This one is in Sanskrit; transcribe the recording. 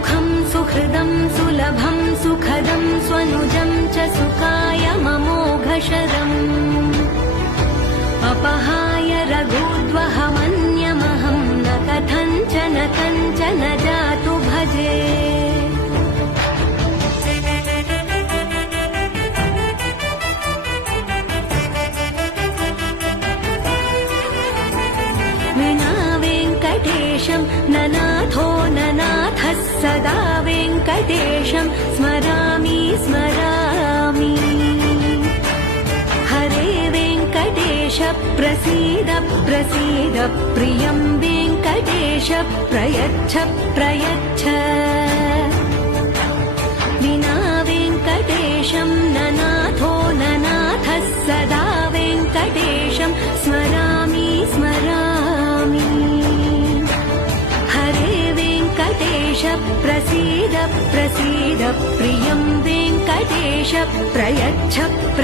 सुखं सुहृदं सुलभं सुखदं स्वनुजं च सुखाय ममोघशरम् अपहाय रघुद्वहमन्यमहं न कथञ्चन कञ्चन जातु भजे। विना वेङ्कटेशं ननाथो ननाथः सदा वेङ्कटेशं स्मरामि स्मरामि। हरे वेङ्कटेश प्रसीद प्रसीद प्रियं वेङ्कटेश प्रयच्छ प्रयच्छ। विना वेङ्कटेशं ननाथो ननाथः सदा वेङ्कटेशं स्मरामि स्मरामि। हरे वेङ्कटेश प्रसीद प्रसीद प्रियं वेङ्कटेश प्रयच्छ